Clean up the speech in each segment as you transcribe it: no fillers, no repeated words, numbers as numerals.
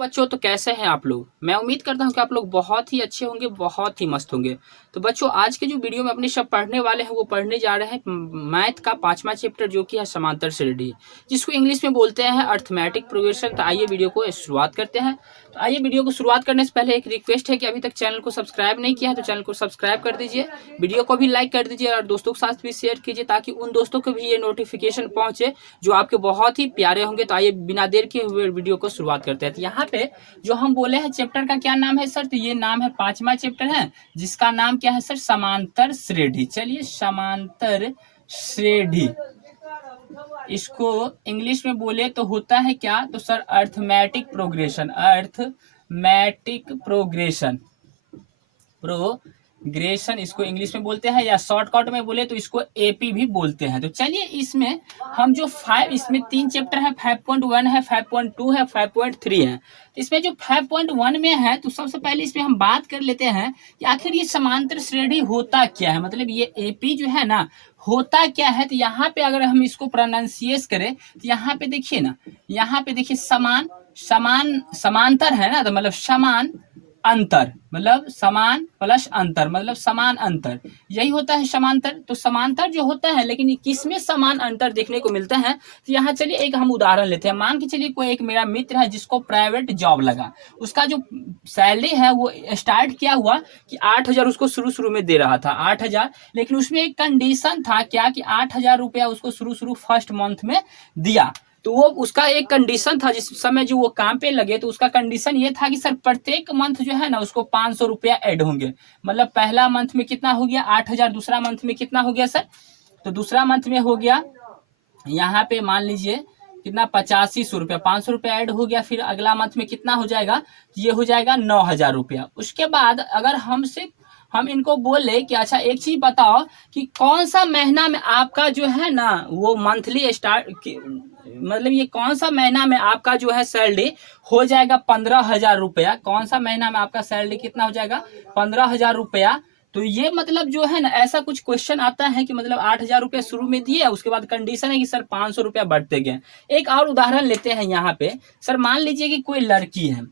बच्चों, तो कैसे हैं आप लोग। मैं उम्मीद करता हूं कि आप लोग बहुत ही अच्छे होंगे, बहुत ही मस्त होंगे। तो बच्चों, आज के जो वीडियो में अपने सब पढ़ने वाले हैं वो पढ़ने जा रहे हैं मैथ का 5वां चैप्टर, जो कि है समांतर श्रेणी, जिसको इंग्लिश में बोलते हैं अर्थमेटिक प्रोग्रेशन। तो आइए वीडियो को शुरुआत करते हैं। तो आइए वीडियो को शुरुआत करने से पहले एक रिक्वेस्ट है कि अभी तक चैनल को सब्सक्राइब नहीं किया है तो चैनल को सब्सक्राइब कर दीजिए, वीडियो को भी लाइक कर दीजिए और दोस्तों के साथ भी शेयर कीजिए, ताकि उन दोस्तों को भी ये नोटिफिकेशन पहुंचे जो आपके बहुत ही प्यारे होंगे। तो आइए बिना देर के हुए वीडियो को शुरुआत करते हैं। तो यहाँ पे जो हम बोले हैं चैप्टर का क्या नाम है सर, तो ये नाम है 5वां चैप्टर है, जिसका नाम क्या है सर, समांतर श्रेणी। चलिए, समांतर श्रेणी, इसको इंग्लिश में बोले तो होता है क्या, तो sir arithmetic progression, arithmetic progression इसको इंग्लिश में बोलते हैं, या शॉर्टकट में बोले तो इसको एपी भी बोलते हैं। तो चलिए, इसमें हम जो इसमें 3 चैप्टर है, 5.1 है, 5.2 है, 5.3 है। इसमें जो 5.1 में है, तो सबसे पहले इसमें हम बात कर लेते हैं कि आखिर ये समांतर श्रेणी होता क्या है, मतलब ये एपी जो है ना होता क्या है। तो यहाँ पे अगर हम इसको प्रोनाउंसिएट करें तो यहाँ पे देखिए ना, यहाँ पे देखिए समांतर है ना, तो मतलब समान अंतर, मतलब समान प्लस अंतर, मतलब समान अंतर, यही होता है समांतर। तो समांतर जो होता है, लेकिन किसमें समान अंतर देखने को मिलता है, तो यहाँ चलिए एक हम उदाहरण लेते हैं। मान के चलिए कोई एक मेरा मित्र है जिसको प्राइवेट जॉब लगा, उसका जो सैलरी है वो स्टार्ट क्या हुआ कि 8,000 उसको शुरू में दे रहा था, 8,000। लेकिन उसमें एक कंडीशन था क्या, कि 8,000 रुपया उसको शुरू फर्स्ट मंथ में दिया। तो वो उसका एक कंडीशन था, जिस समय जो वो काम पे लगे तो उसका कंडीशन ये था कि सर प्रत्येक मंथ जो है ना उसको 500 रुपया ऐड होंगे। मतलब पहला मंथ में कितना हो गया 8,000, दूसरा मंथ में कितना हो गया सर, तो दूसरा मंथ में हो गया यहाँ पे मान लीजिए कितना 85 रुपया, 500 रुपया ऐड हो गया। फिर अगला मंथ में कितना हो जाएगा, ये हो जाएगा 9,000 रुपया। उसके बाद अगर हम इनको बोले कि अच्छा एक चीज बताओ कि कौन सा महीना में आपका जो है ना वो मंथली मतलब ये कौन सा महीना में आपका जो है सैलरी हो जाएगा 15,000 रुपया, कौन सा महीना में आपका सैलरी कितना हो जाएगा 15,000 रुपया। तो ये मतलब जो है ना ऐसा कुछ क्वेश्चन आता है कि मतलब 8,000 रुपया शुरू में दिए, उसके बाद कंडीशन है कि सर 500 रुपया बढ़ते गए। एक और उदाहरण लेते हैं यहाँ पे। सर मान लीजिए कि कोई लड़की है,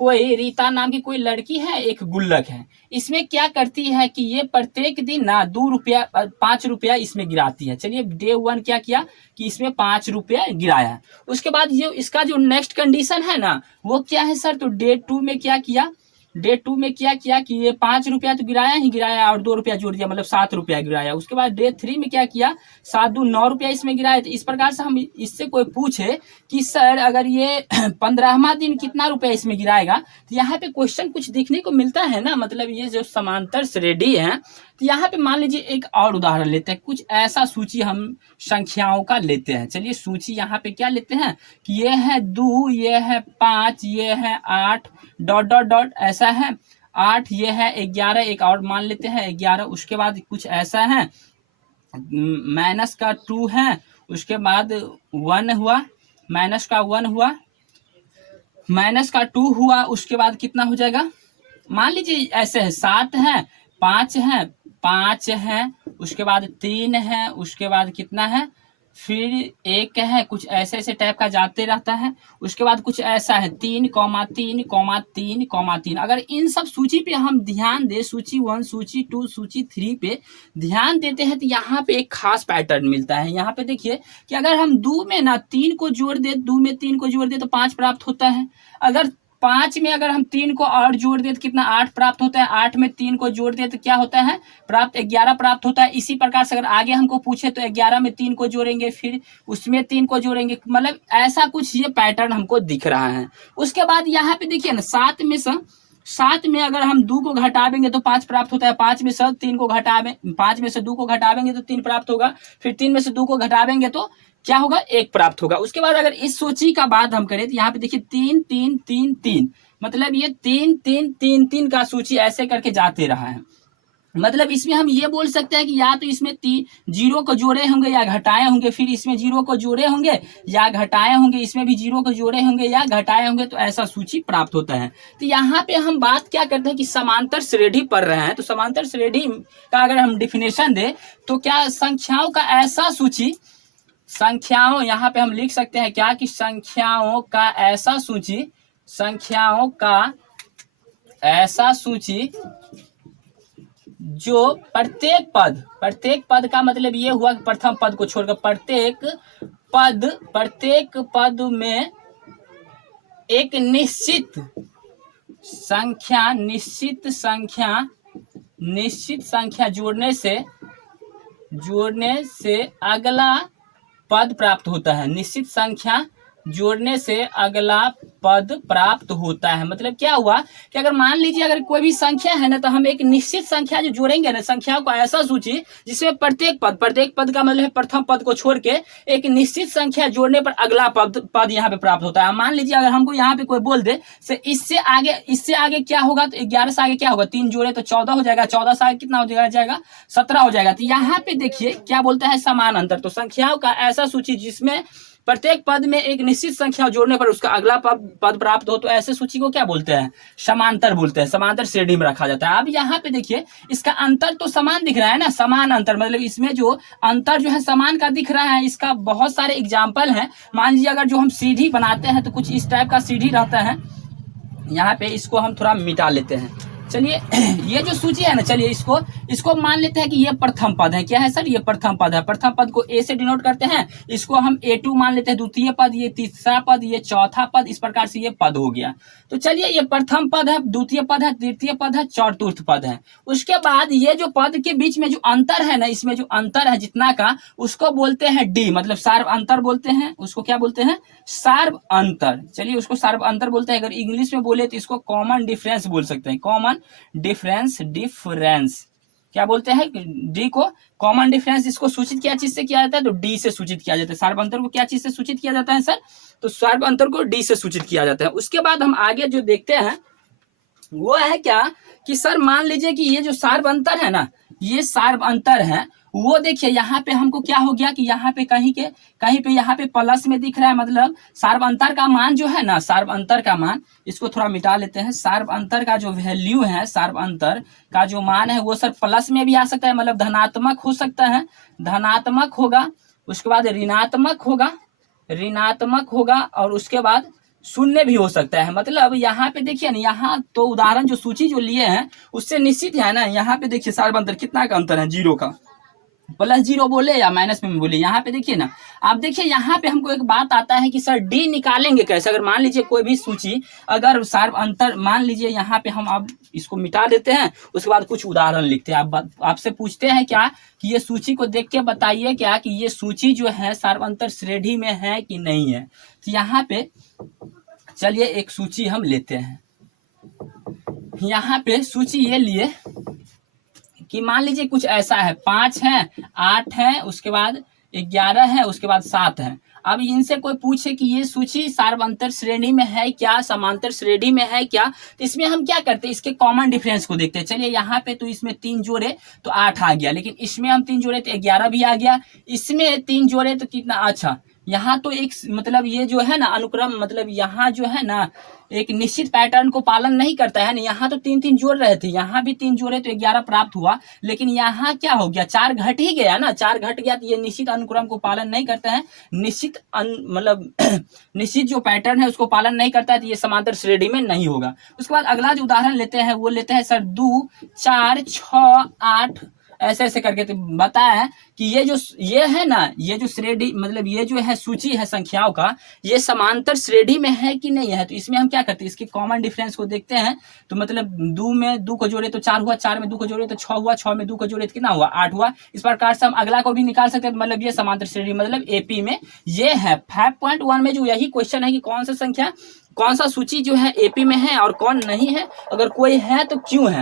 कोई रीता नाम की कोई लड़की है, एक गुल्लक है। इसमें क्या करती है कि ये प्रत्येक दिन ना 5 रुपया इसमें गिराती है। चलिए, डे 1 क्या किया कि इसमें 5 रुपया गिराया। उसके बाद ये इसका जो नेक्स्ट कंडीशन है ना वो क्या है सर, तो डे 2 में क्या किया, डे 2 में क्या किया कि ये 5 रुपया तो गिराया ही गिराया और 2 रुपया जोड़ दिया, मतलब 7 रुपया गिराया। उसके बाद डे 3 में क्या किया, 7 दूनी 9 रुपया इसमें गिराया। तो इस प्रकार से हम इससे कोई पूछे कि सर अगर ये 15वां दिन कितना रुपया इसमें गिराएगा, तो यहाँ पे क्वेश्चन कुछ देखने को मिलता है ना। मतलब ये जो समांतर श्रेणी है, तो यहाँ पे मान लीजिए एक और उदाहरण लेते हैं। कुछ ऐसा सूची हम संख्याओं का लेते हैं। चलिए, सूची यहाँ पे क्या लेते हैं कि ये है 2, ये है 5, ये है 8 डॉट डॉट डॉट, ऐसा है 8, ये है 11, एक और मान लेते हैं 11। उसके बाद कुछ ऐसा है माइनस का 2 है, उसके बाद 1 हुआ, माइनस का 1 हुआ, माइनस का 2 हुआ। उसके बाद कितना हो जाएगा, मान लीजिए ऐसे है 7 है, 5 है, 5 है, उसके बाद 3 है, उसके बाद कितना है, फिर 1 है, कुछ ऐसे ऐसे टाइप का जाते रहता है। उसके बाद कुछ ऐसा है 3, 3, 3, 3। अगर इन सब सूची पे हम ध्यान दें, सूची 1, सूची 2, सूची 3 पे ध्यान देते हैं, तो यहाँ पे एक खास पैटर्न मिलता है। यहाँ पे देखिए कि अगर हम 2 में ना 3 को जोड़ दे, 2 में 3 को जोड़ दे तो 5 प्राप्त होता है। अगर 5 में अगर हम 3 को और जोड़ दे तो कितना 8 प्राप्त होता है। 8 में 3 को जोड़ दे तो क्या होता है, प्राप्त 11 प्राप्त होता है। इसी प्रकार से अगर आगे हमको पूछे तो 11 में 3 को जोड़ेंगे, फिर उसमें 3 को जोड़ेंगे, मतलब ऐसा कुछ ये पैटर्न हमको दिख रहा है। उसके बाद यहाँ पे देखिए ना 7 में अगर हम 2 को घटावेंगे तो 5 प्राप्त होता है। 5 में से 3 को घटावें, 5 में से 2 को घटावेंगे तो 3 प्राप्त होगा। फिर 3 में से 2 को घटावेंगे तो क्या होगा, 1 प्राप्त होगा। उसके बाद अगर इस सूची का बात हम करें तो यहाँ पे देखिए 3, 3, 3, 3, मतलब ये 3, 3, 3, 3 का सूची ऐसे करके जाते रहा है। मतलब इसमें हम ये बोल सकते हैं कि या तो इसमें 0 को जोड़े होंगे या घटाए होंगे, फिर इसमें 0 को जोड़े होंगे या घटाए होंगे, इसमें भी 0 को जोड़े होंगे या घटाए होंगे, तो ऐसा सूची प्राप्त होता है। तो यहाँ पे हम बात क्या करते हैं कि समांतर श्रेणी पढ़ रहे हैं। तो समांतर श्रेणी का अगर हम डिफिनेशन दें तो क्या, संख्याओं का ऐसा सूची, संख्याओं यहाँ पे हम लिख सकते हैं क्या कि संख्याओं का ऐसा सूची संख्याओं का ऐसा सूची जो प्रत्येक पद का मतलब ये हुआ कि प्रथम पद को छोड़कर प्रत्येक पद में एक निश्चित संख्या जोड़ने से अगला पद प्राप्त होता है। निश्चित संख्या जोड़ने से अगला पद प्राप्त होता है। मतलब क्या हुआ कि अगर मान लीजिए अगर कोई भी संख्या है ना, तो हम एक निश्चित संख्या जो जोड़ेंगे ना, संख्याओं को ऐसा सूची जिसमें प्रत्येक पद का मतलब है प्रथम पद को छोड़ के एक निश्चित संख्या जोड़ने पर अगला पद यहाँ पे प्राप्त होता है। मान लीजिए अगर हमको यहाँ पे कोई बोल दे से इससे आगे क्या होगा, तो 11 से आगे क्या होगा, 3 जोड़े तो 14 हो जाएगा, 14 से आगे कितना हो जाएगा 17 हो जाएगा। तो यहाँ पे देखिए क्या बोलता है, समान अंतर। तो संख्याओं का ऐसा सूची जिसमें प्रत्येक पद में एक निश्चित संख्या जोड़ने पर उसका अगला पद प्राप्त हो, तो ऐसे सूची को क्या बोलते हैं, समांतर बोलते हैं। समांतर श्रेणी में रखा जाता है। अब यहाँ पे देखिए इसका अंतर तो समान दिख रहा है ना, समान अंतर मतलब इसमें जो अंतर जो है समान का दिख रहा है। इसका बहुत सारे एग्जाम्पल हैं। मान लीजिए अगर जो हम सीढ़ी बनाते हैं तो कुछ इस टाइप का सीढ़ी रहता है। यहाँ पे इसको हम थोड़ा मिटा लेते हैं। चलिए ये जो सूची है ना, चलिए इसको मान लेते हैं कि ये प्रथम पद है। क्या है सर, ये प्रथम पद है। प्रथम पद को ए से डिनोट करते हैं, इसको हम A2 मान लेते हैं, द्वितीय पद, ये तीसरा पद, ये चौथा पद, इस प्रकार से ये पद हो गया। तो चलिए ये प्रथम पद है, द्वितीय पद है, तृतीय पद है, चतुर्थ पद है। उसके बाद ये जो पद के बीच में जो अंतर है ना, इसमें जो अंतर है जितना का, उसको बोलते हैं डी, मतलब सार्व अंतर बोलते हैं। उसको क्या बोलते हैं, सार्व अंतर। चलिए उसको सार्व अंतर बोलते हैं। अगर इंग्लिश में बोले तो इसको कॉमन डिफरेंस बोल सकते हैं। कॉमन डिफरेंस क्या बोलते हैं, डी को कॉमन डिफरेंस। इसको सूचित क्या चीज से किया जाता है, तो डी से सूचित किया जाता है। सार्व अंतर को क्या चीज से सूचित किया जाता है सर, तो सार्व अंतर को डी से सूचित किया जाता है। उसके बाद हम आगे जो देखते हैं वो है क्या कि सर मान लीजिए कि ये जो सार्व अंतर है ना, ये सार्व अंतर है, वो देखिए यहाँ पे हमको क्या हो गया कि यहाँ पे कहीं पे यहाँ पे प्लस में दिख रहा है। मतलब सार्व अंतर का मान जो है ना, सार्व अंतर का मान, इसको थोड़ा मिटा लेते हैं। सार्व अंतर का जो वैल्यू है, सार्व अंतर का जो मान है वो सर प्लस में भी आ सकता है, मतलब धनात्मक हो सकता है, धनात्मक होगा। उसके बाद ऋणात्मक होगा और उसके बाद शून्य भी हो सकता है। मतलब यहाँ पे देखिए ना, यहाँ तो उदाहरण जो सूची जो लिए हैं उससे निश्चित है ना। यहाँ पे देखिए सार्व अंतर कितना का अंतर है, 0 का, +0 बोले या माइनस में बोले। यहाँ पे देखिए ना, आप देखिए यहाँ पे हमको एक बात आता है कि सर डी निकालेंगे कैसे। अगर मान लीजिए कोई भी सूची अगर सार्व अंतर, मान लीजिए यहाँ पे हम अब इसको मिटा देते हैं, उसके बाद कुछ उदाहरण लिखते हैं। आपसे पूछते हैं क्या कि ये सूची को देख के बताइए क्या कि ये सूची जो है सार्व अंतर श्रेणी में है कि नहीं है। तो यहाँ पे चलिए एक सूची हम लेते हैं। यहाँ पे सूची ये लिए कि मान लीजिए कुछ ऐसा है, 5 है, 8 है, उसके बाद 11 है, उसके बाद 7 है। अब इनसे कोई पूछे कि ये सूची सार्व अंतर श्रेणी में है क्या, समांतर श्रेणी में है क्या, तो इसमें हम क्या करते हैं, इसके कॉमन डिफरेंस को देखते हैं। चलिए यहाँ पे तो इसमें 3 जोड़े तो 8 आ गया, लेकिन इसमें हम 3 जोड़े तो 11 भी आ गया। इसमें 3 जोड़े तो कितना, अच्छा यहाँ तो एक मतलब ये जो है ना अनुक्रम, मतलब यहाँ जो है ना एक निश्चित पैटर्न को पालन नहीं करता है ना। यहाँ तो 3 जोड़ रहे थे, यहाँ भी 3 जोड़े तो 11 प्राप्त हुआ, लेकिन यहाँ क्या हो गया, 4 घट ही गया ना, 4 घट गया। तो ये निश्चित अनुक्रम को पालन नहीं करता है, निश्चित मतलब निश्चित जो पैटर्न है उसको पालन नहीं करता है, तो ये समांतर श्रेणी में नहीं होगा। उसके बाद अगला जो उदाहरण लेते हैं वो लेते हैं सर 2, 4, 6, 8 ऐसे करके। तो बताया कि ये है ना, ये जो श्रेणी मतलब ये जो है सूची है संख्याओं का, ये समांतर श्रेणी में है कि नहीं है। तो इसमें हम क्या करते हैं, इसके कॉमन डिफरेंस को देखते हैं। तो मतलब 2 में 2 को जोड़े तो 4 हुआ, 4 में 2 को जोड़े तो 6 हुआ, 6 में 2 को जोड़े तो कितना हुआ, 8 हुआ। इस प्रकार से हम अगला को भी निकाल सकते हैं। मतलब ये समांतर श्रेणी मतलब एपी में ये है। 5.1 में जो यही क्वेश्चन है कि कौन सा सूची जो है एपी में है और कौन नहीं है। अगर कोई है तो क्यों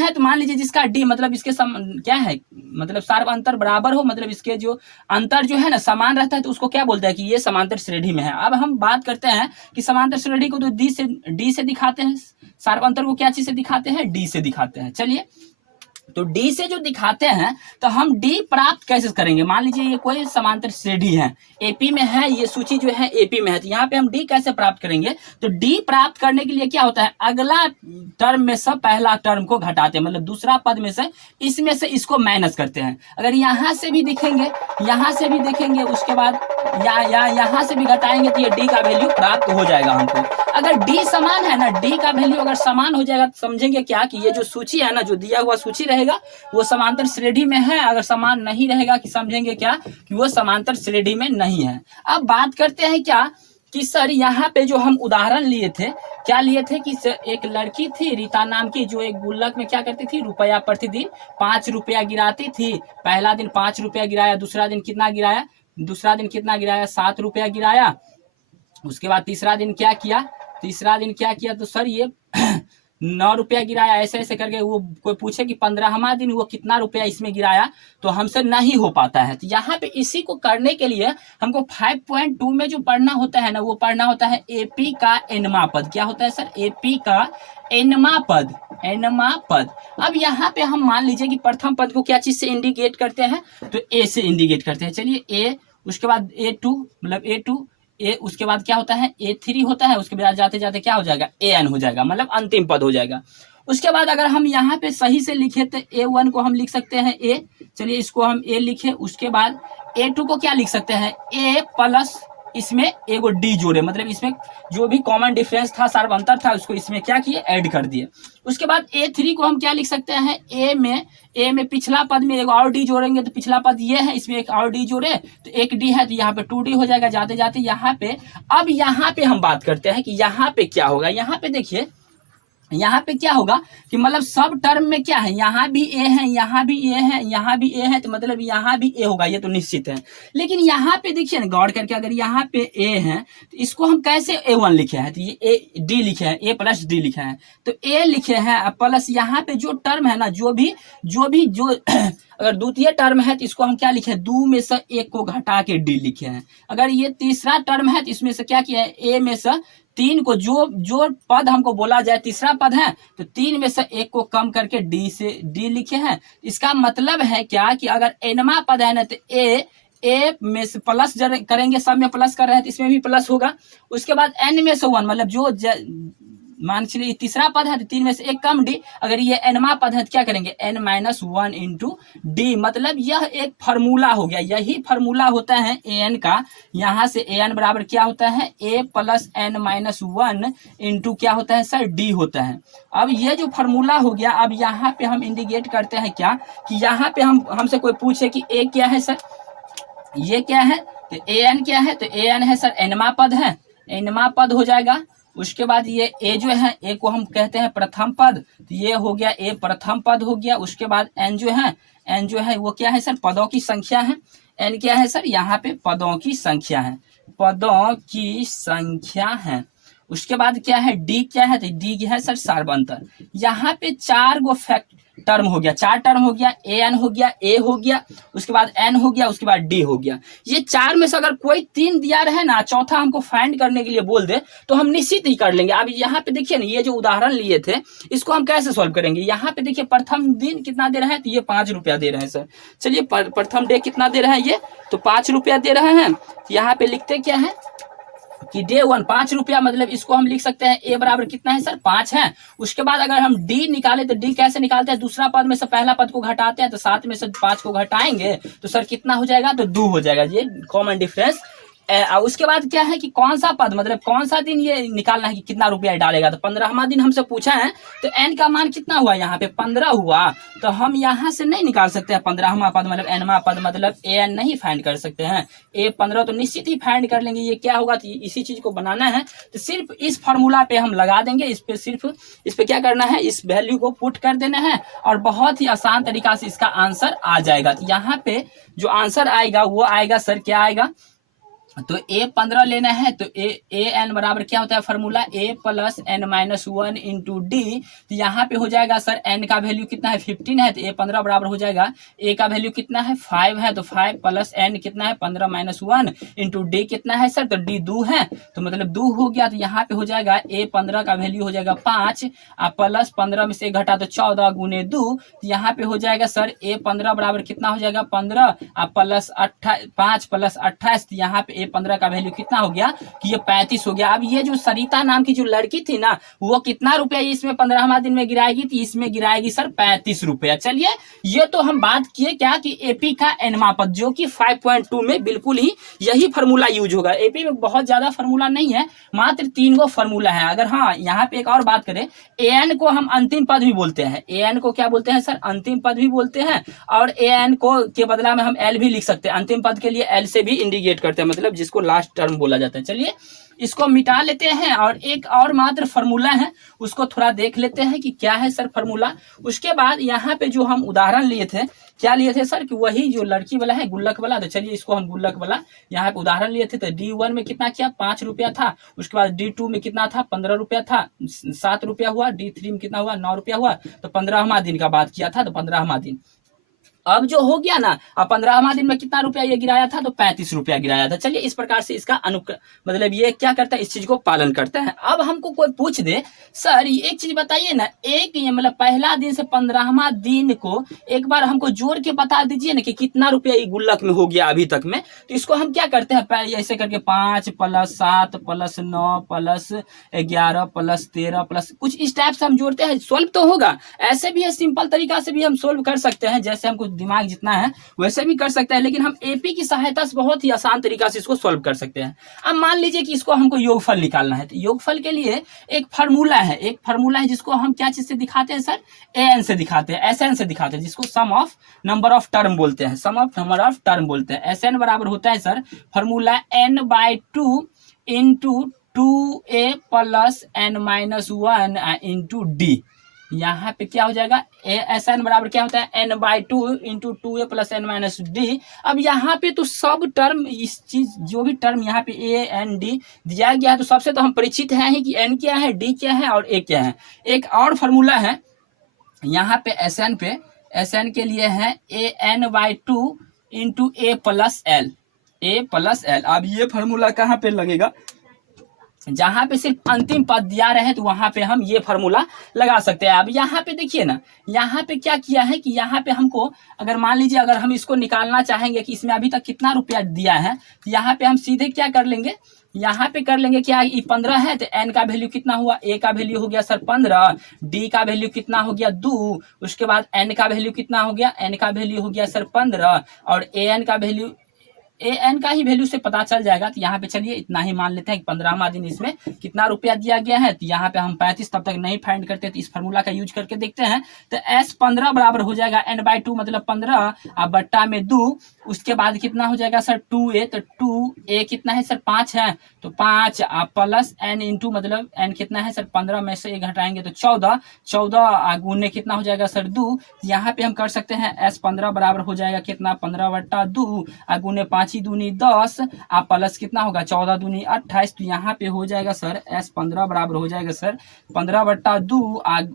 है, तो मान लीजिए जिसका डी मतलब इसके क्या है, मतलब सार्व अंतर बराबर हो, मतलब इसके जो अंतर जो है ना समान रहता है, तो उसको क्या बोलते हैं कि ये समांतर श्रेणी में है। अब हम बात करते हैं कि समांतर श्रेणी को तो डी से दिखाते हैं, सार्व अंतर को क्या चीज से दिखाते हैं, डी से दिखाते हैं। चलिए तो डी से जो दिखाते हैं तो हम डी प्राप्त कैसे करेंगे। मान लीजिए ये कोई समांतर श्रेणी है, एपी में है, ये सूची जो है एपी में है, तो यहाँ पे हम डी कैसे प्राप्त करेंगे। तो डी प्राप्त करने के लिए क्या होता है, अगला टर्म में से पहला टर्म को घटाते हैं, मतलब दूसरा पद में से इसमें से इसको माइनस करते हैं। अगर यहाँ से भी देखेंगे, यहाँ से भी देखेंगे, उसके बाद यहाँ से भी घटाएंगे तो ये डी का वैल्यू प्राप्त हो जाएगा हमको। अगर डी समान है ना, डी का वैल्यू अगर समान हो जाएगा तो समझेंगे क्या कि ये जो सूची है ना, जो दिया हुआ सूची रहेगा वो समांतर श्रेणी में है। अगर समान नहीं रहेगा कि समझेंगे क्या कि वो समांतर श्रेणी में नहीं है। अब बात करते हैं क्या कि सर यहाँ पे जो हम उदाहरण लिए थे, क्या लिए थे कि एक लड़की थी रीता नाम की, जो एक गुल्लक में क्या करती थी, रुपया प्रतिदिन 5 रुपया गिराती थी। पहला दिन 5 रुपया गिराया, दूसरा दिन कितना गिराया, 7 रुपया गिराया। उसके बाद तीसरा दिन क्या किया, तो सर ये 9 रुपया गिराया। ऐसे ऐसे करके वो कोई पूछे कि 15वां दिन वो कितना रुपया इसमें गिराया, तो हमसे नहीं हो पाता है। तो यहाँ पे इसी को करने के लिए हमको 5.2 में जो पढ़ना होता है ना, वो पढ़ना होता है एपी का एनमा पद। क्या होता है सर, एपी का एनमा पद। अब यहाँ पे हम मान लीजिए कि प्रथम पद को क्या चीज से इंडिकेट करते हैं, तो ए से इंडिकेट करते हैं। चलिए ए, उसके बाद A2 मतलब A2, ए उसके बाद क्या होता है A3 होता है, उसके बाद जाते जाते क्या हो जाएगा AN हो जाएगा, मतलब अंतिम पद हो जाएगा। उसके बाद अगर हम यहाँ पे सही से लिखे तो A1 को हम लिख सकते हैं A, चलिए इसको हम A लिखे। उसके बाद A2 को क्या लिख सकते हैं A प्लस इसमें एगो डी जोड़े, मतलब इसमें जो भी कॉमन डिफरेंस था, सार्वंतर था, उसको इसमें क्या किए, ऐड कर दिए। उसके बाद A3 को हम क्या लिख सकते हैं, ए में पिछला पद में एक और डी जोड़ेंगे तो पिछला पद ये है, इसमें एक और डी जोड़े तो एक डी है, तो यहाँ पे 2D हो जाएगा जाते जाते यहाँ पे। अब यहाँ पे हम बात करते हैं कि यहाँ पे क्या होगा। यहाँ पे देखिए, यहाँ पे क्या होगा कि मतलब सब टर्म में क्या है, यहाँ भी ए है, यहाँ भी ए है, यहाँ भी ए है, तो मतलब यहाँ भी ए होगा, ये तो निश्चित है। लेकिन यहाँ पे देखिए ना गौर करके, अगर यहाँ पे ए है तो इसको हम कैसे A1 लिखे हैं, तो ये ए डी लिखे हैं, ए प्लस डी लिखे हैं, तो ए लिखे हैं प्लस यहाँ पे जो टर्म है ना, जो अगर द्वितीय टर्म है तो इसको हम क्या लिखे हैं, 2 में से 1 को घटा के डी लिखे हैं। अगर ये तीसरा टर्म है तो इसमें से क्या किया है, ए में से 3 को जो पद हमको बोला जाए तीसरा पद है, तो 3 में से 1 को कम करके डी लिखे हैं। इसका मतलब है क्या कि अगर एनमा पद है ना, तो ए में से प्लस करेंगे, सब में प्लस कर रहे हैं तो इसमें भी प्लस होगा। उसके बाद एन में से 1, मतलब जो मान चलिए तीसरा पद है तो 3 में से 1 कम डी, अगर ये एनमा पद है तो क्या करेंगे, n-1 इंटू डी। मतलब यह एक फार्मूला हो गया, यही फार्मूला होता है an का। यहाँ से an बराबर क्या होता है, a प्लस n-1 इंटू क्या होता है सर, d होता है। अब ये जो फार्मूला हो गया, अब यहाँ पे हम इंडिकेट करते हैं क्या कि यहाँ पे हमसे कोई पूछे कि a क्या है सर, ये क्या है, तो an क्या है, तो an है सर एनमा पद है, एनमा पद हो जाएगा। उसके बाद ये ए जो है, ए को हम कहते हैं प्रथम पद, तो ये हो गया ए प्रथम पद हो गया। उसके बाद एन जो है वो क्या है सर, पदों की संख्या है। एन क्या है सर, यहाँ पे पदों की संख्या है। उसके बाद क्या है, डी क्या है, तो डी है सर सार्वंतर। यहाँ पे 4 गो टर्म हो गया, 4 टर्म हो गया, एन हो गया, ए हो गया, उसके बाद एन हो गया, उसके बाद डी हो गया। ये 4 में से अगर कोई 3 दिया रहे ना, चौथा हमको फाइंड करने के लिए बोल दे तो हम निश्चित ही कर लेंगे। अब यहाँ पे देखिए ना, ये जो उदाहरण लिए थे इसको हम कैसे सॉल्व करेंगे। यहाँ पे देखिए प्रथम दिन कितना दे रहे हैं, तो ये 5 रुपया दे रहे हैं सर। चलिए प्रथम डे कितना दे रहे हैं, ये तो 5 रुपया दे रहे हैं। यहाँ पे लिखते क्या है कि डे 1 5 रुपया, मतलब इसको हम लिख सकते हैं ए बराबर कितना है सर, 5 है। उसके बाद अगर हम डी निकाले तो डी कैसे निकालते हैं, दूसरा पद में से पहला पद को घटाते हैं, तो 7 में से 5 को घटाएंगे तो सर कितना हो जाएगा, तो 2 हो जाएगा। ये कॉमन डिफरेंस। उसके बाद क्या है कि कौन सा पद, मतलब कौन सा दिन ये निकालना है कि कितना रुपया डालेगा, तो 15वां दिन हमसे पूछा है, तो एन का मान कितना हुआ, यहाँ पे 15 हुआ। तो हम यहाँ से नहीं निकाल सकते हैं 15वां पद, मतलब एनवा पद, मतलब ए एन नहीं फाइंड कर सकते हैं। ए 15 तो निश्चित ही फाइंड कर लेंगे। ये क्या होगा, तो इसी चीज को बनाना है तो सिर्फ इस फॉर्मूला पे हम लगा देंगे। इस पे क्या करना है, इस वैल्यू को पुट कर देना है और बहुत ही आसान तरीका से इसका आंसर आ जाएगा। तो यहाँ पे जो आंसर आएगा वो आएगा सर, क्या आएगा, तो A15 लेना है तो ए एन बराबर क्या होता है formula A plus N minus 1 into D. तो यहाँ पे हो जाएगा सर n का वैल्यू कितना है 15 है तो A15 बराबर हो जाएगा A का वैल्यू कितना है 5 है तो 5 प्लस n कितना है 15 माइनस 1 इंटू डी कितना है सर तो डी 2 है तो मतलब 2 हो गया तो यहाँ पे हो जाएगा A15 का वैल्यू हो जाएगा 5 प्लस 15 में से घटा तो 14 गुने 2 तो यहाँ पे हो जाएगा सर A15 बराबर कितना हो जाएगा 15 प्लस 5 प्लस 28 यहाँ पे A15 का वैल्यू कितना हो गया कि ये 35 हो गया। अब ये जो सरिता नाम की जो लड़की थी ना वो कितना रुपया इसमें 15वां दिन में गिराएगी तो इसमें गिराएगी सर 35 रुपया। चलिए ये तो हम बात किए क्या कि एपी का एनमा पद जो कि 5.2 में बिल्कुल ही यही फॉर्मूला यूज होगा। एपी में बहुत ज्यादा फॉर्मूला नहीं है, मात्र 3 गो फॉर्मूला है। अगर हाँ यहाँ पे एक और बात करें एन को हम अंतिम पद भी बोलते हैं, एन को क्या बोलते हैं सर अंतिम पद भी बोलते हैं और एन को के बदला में हम एल भी लिख सकते हैं। अंतिम पद के लिए एल से भी इंडिकेट करते हैं मतलब जिसको लास्ट टर्म बोला जाता है। चलिए इसको मिटा लेते हैं और एक और मात्र फॉर्मूला है उसको थोड़ा देख लेते हैं कि क्या है सर फॉर्मूला। उसके बाद यहाँ पे जो हम उदाहरण लिए थे क्या लिए थे सर कि वही जो लड़की वाला है गुल्लक वाला। तो चलिए इसको हम गुल्लक वाला यहाँ पे उदाहरण लिए थे तो D1 में कितना किया 5 रुपया था, उसके बाद D2 में कितना था 15 रुपया था 7 रुपया हुआ, D3 में कितना हुआ 9 रुपया हुआ। तो 15वां दिन का बात किया था तो 15वां दिन अब जो हो गया ना अब 15वां दिन में कितना रुपया ये गिराया था तो 35 रुपया गिराया था। चलिए इस प्रकार से इसका मतलब ये क्या करता है इस चीज को पालन करता है। अब हमको कोई पूछ दे सर ये एक चीज बताइए ना एक ये मतलब पहला दिन से 15वां दिन को एक बार हमको जोड़ के बता दीजिए ना कि कितना रुपया ये गुल्लक में हो गया अभी तक में। तो इसको हम क्या करते हैं ऐसे करके 5 plus 7 plus 9 plus 11 plus 13 plus कुछ इस टाइप से हम जोड़ते हैं। सोल्व तो होगा, ऐसे भी है सिंपल तरीका से भी हम सोल्व कर सकते हैं जैसे हमको दिमाग जितना है वैसे भी कर सकते हैं, लेकिन हम एपी की सहायता से बहुत ही आसान तरीका से इसको सॉल्व कर सकते हैं। अब मान लीजिए कि इसको हमको योगफल निकालना है तो योगफल के लिए एक फार्मूला है जिसको हम क्या चीज से दिखाते हैं सर एन से दिखाते हैं, एसएन से दिखाते हैं जिसको सम ऑफ नंबर ऑफ टर्म बोलते हैं, सम ऑफ नंबर ऑफ टर्म बोलते हैं। एसएन बराबर होता है sir formula n/2 into 2a plus n minus 1 into D. यहाँ पे क्या हो जाएगा एस एन बराबर क्या होता है n/2 into 2a plus n minus D. अब यहाँ पे तो सब टर्म इस चीज जो भी टर्म यहाँ पे ए एन डी दिया गया है तो सबसे तो हम परिचित हैं ही कि n क्या है डी क्या है और a क्या है। एक और फॉर्मूला है यहाँ पे एस एन के लिए है an/2 into a plus L. अब ये फॉर्मूला कहाँ पे लगेगा जहां पे सिर्फ अंतिम पद दिया रहे तो वहां पे हम ये फॉर्मूला लगा सकते हैं। अब यहाँ पे देखिए ना यहाँ पे क्या किया है कि यहाँ पे हमको अगर मान लीजिए अगर हम इसको निकालना चाहेंगे कि इसमें अभी तक कितना रुपया दिया है तो यहाँ पे हम सीधे क्या कर लेंगे यहाँ पे कर लेंगे क्या ये 15 है तो n का वैल्यू कितना हुआ a का वैल्यू हो गया सर 15, d का वैल्यू कितना हो गया 2, उसके बाद n का वैल्यू कितना हो गया n का वैल्यू हो गया सर 15 और an का वैल्यू एन का ही वैल्यू से पता चल जाएगा। तो यहाँ पे चलिए इतना ही मान लेते हैं कि 15वां दिन इसमें कितना रुपया दिया गया है तो यहाँ पे हम 35 तब तक नहीं फाइंड करते तो इस फार्मूला का यूज करके देखते हैं। तो S15 बराबर हो जाएगा n/2 मतलब 15 अब बट्टा में 2, उसके बाद कितना हो जाएगा सर 2a तो 2a कितना है सर 5 है तो 5 प्लस n इंटू मतलब n कितना है सर 15 में से 1 घटाएंगे तो 14 गुने कितना हो जाएगा सर 2। यहाँ पे हम कर सकते हैं S15 बराबर हो जाएगा कितना 15/2 गुने 5 दूनी 10 आप प्लस कितना होगा 14 दूनी 28 तो यहाँ पे हो जाएगा सर S15 बराबर हो जाएगा सर 15/2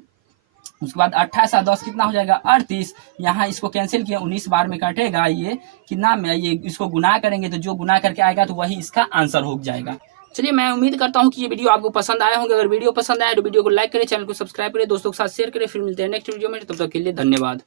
उसके बाद 28 और 10 कितना हो जाएगा 38। यहाँ इसको कैंसिल किया 19 बार में काटेगा ये कितना में ये इसको गुना करेंगे तो जो गुना करके आएगा तो वही इसका आंसर हो जाएगा। चलिए मैं उम्मीद करता हूँ कि ये वीडियो आपको पसंद आया होंगे। अगर वीडियो पसंद आया तो वीडियो को लाइक करें, चैनल को सब्सक्राइब करें, दोस्तों के साथ शेयर करें। फिर मिलते हैं नेक्स्ट वीडियो में, तब तक के लिए धन्यवाद।